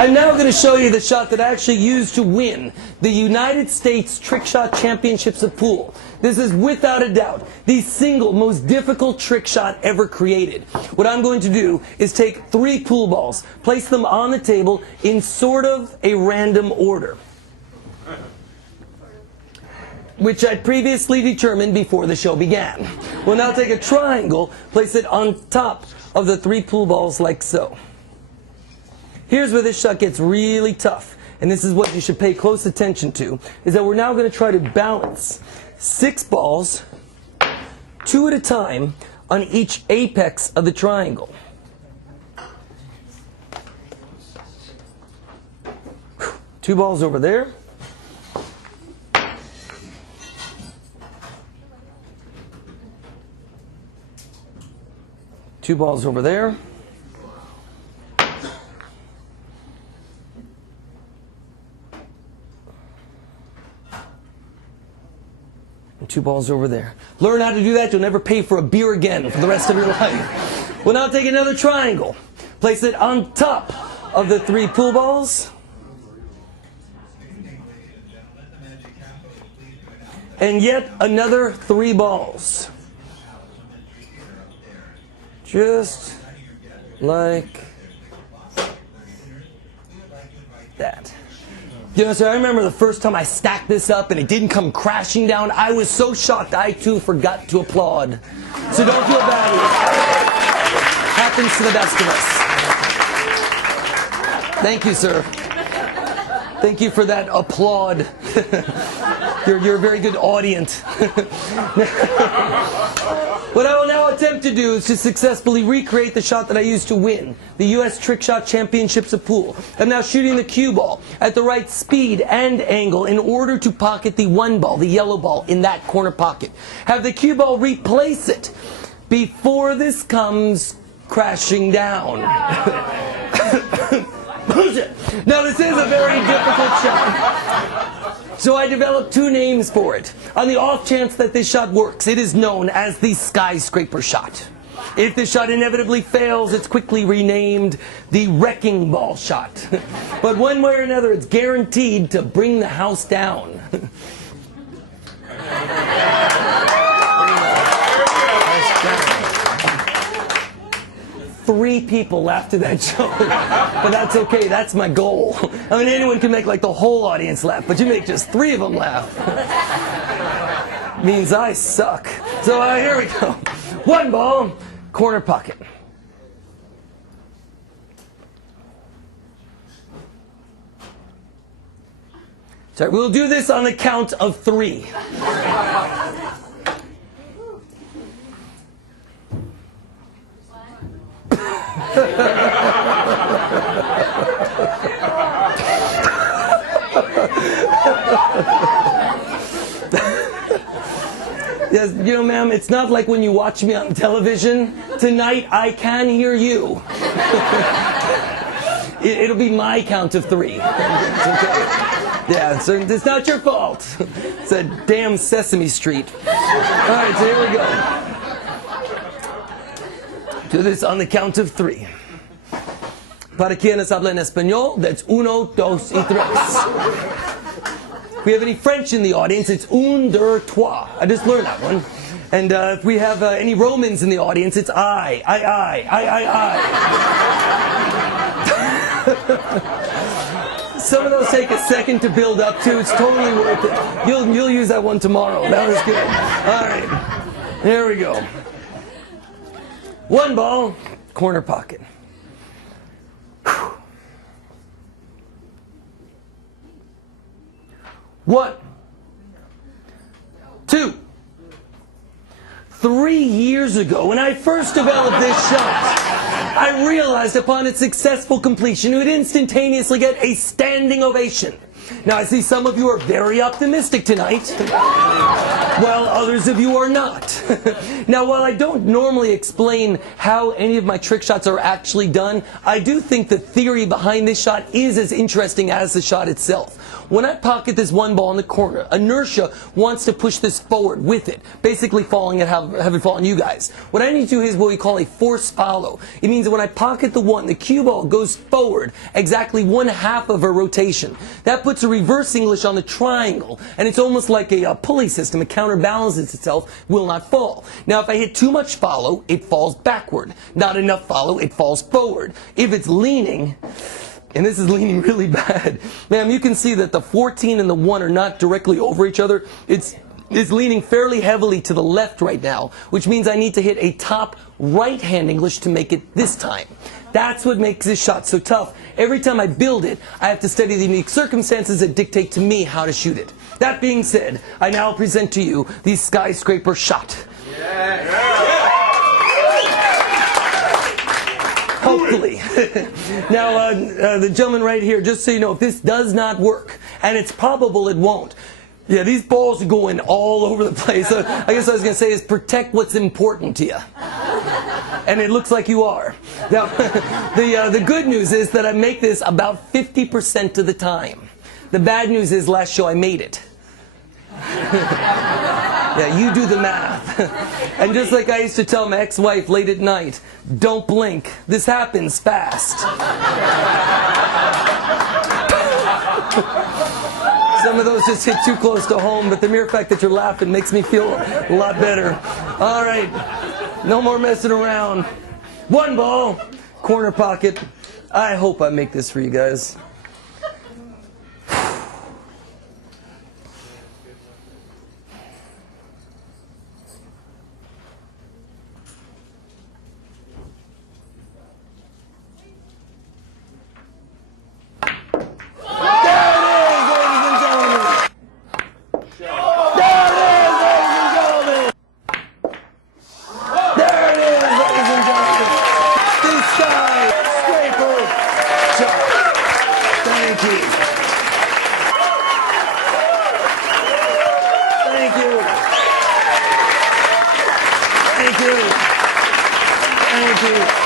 I'm now going to show you the shot that I actually used to win the United States Trick Shot Championships of Pool. This is without a doubt the single most difficult trick shot ever created. What I'm going to do is take 3 pool balls, place them on the table in sort of a random order, which I'd previously determined before the show began. We'll now take a triangle, place it on top of the 3 pool balls like so. Here's where this shot gets really tough, and this is what you should pay close attention to, is that we're now going to try to balance 6 balls, 2 at a time, on each apex of the triangle. 2 balls over there. 2 balls over there. And 2 balls over there. Learn how to do that, you'll never pay for a beer again for the rest of your life. We'll now take another triangle. Place it on top of the 3 pool balls. And yet another 3 balls. Just like that. You know, so I remember the first time I stacked this up and it didn't come crashing down. I was so shocked I too forgot to applaud. So don't feel bad. Happens to the best of us. Thank you, sir. Thank you for that applaud. You're a very good audience. What I will now attempt to do is to successfully recreate the shot that I used to win the U.S. Trick Shot Championships of Pool. I'm now shooting the cue ball at the right speed and angle in order to pocket the 1 ball, the yellow ball, in that corner pocket. Have the cue ball replace it before this comes crashing down. Now this is a very difficult shot. So I developed 2 names for it. On the off chance that this shot works, it is known as the skyscraper shot. If this shot inevitably fails, it's quickly renamed the wrecking ball shot. But one way or another, it's guaranteed to bring the house down. 3 people laughed at that joke, but that's okay, that's my goal. I mean, anyone can make like the whole audience laugh, but you make just 3 of them laugh. Means I suck. So here we go. 1 ball, corner pocket. So we'll do this on the count of 3. Yes, you know, ma'am, it's not like when you watch me on television. Tonight, I can hear you. It'll be my count of 3. It's okay. Yeah, so it's not your fault. It's a damn Sesame Street. All right, so here we go. Do this on the count of 3. Para quienes hablan español, that's 1, 2, y 3. If we have any French in the audience, it's 1, 2, 3. I just learned that one. And if we have any Romans in the audience, it's I. Some of those take a second to build up to. It's totally worth it. You'll use that one tomorrow. That was good. All right. Here we go. 1 ball, corner pocket. 1, 2, 3 years ago, when I first developed this shot, I realized upon its successful completion, it would instantaneously get a standing ovation. Now, I see some of you are very optimistic tonight, while others of you are not. Now, while I don't normally explain how any of my trick shots are actually done, I do think the theory behind this shot is as interesting as the shot itself. When I pocket this one ball in the corner, inertia wants to push this forward with it, basically falling and have it fall on you guys. What I need to do is what we call a force follow. It means that when I pocket the one, the cue ball goes forward exactly 1/2 of a rotation. That puts a reverse English on the triangle, and it's almost like a pulley system. It counterbalances itself, will not fall. Now, if I hit too much follow, it falls backward. Not enough follow, it falls forward. If it's leaning, and this is leaning really bad, ma'am, you can see that the 14 and the 1 are not directly over each other. It's leaning fairly heavily to the left right now, which means I need to hit a top right-hand English to make it this time. That's what makes this shot so tough. Every time I build it, I have to study the unique circumstances that dictate to me how to shoot it. That being said, I now present to you the skyscraper shot. Hopefully. Now, the gentleman right here, just so you know, if this does not work, and it's probable it won't, yeah, these balls are going all over the place. So I guess what I was going to say is protect what's important to you. And it looks like you are. Now, the good news is that I make this about 50% of the time. The bad news is last show I made it. Yeah, you do the math. And just like I used to tell my ex-wife late at night, don't blink. This happens fast. Some of those just hit too close to home, but the mere fact that you're laughing makes me feel a lot better. All right, no more messing around. One ball, corner pocket. I hope I make this for you guys. Thank you. Thank you. Thank you. Thank you.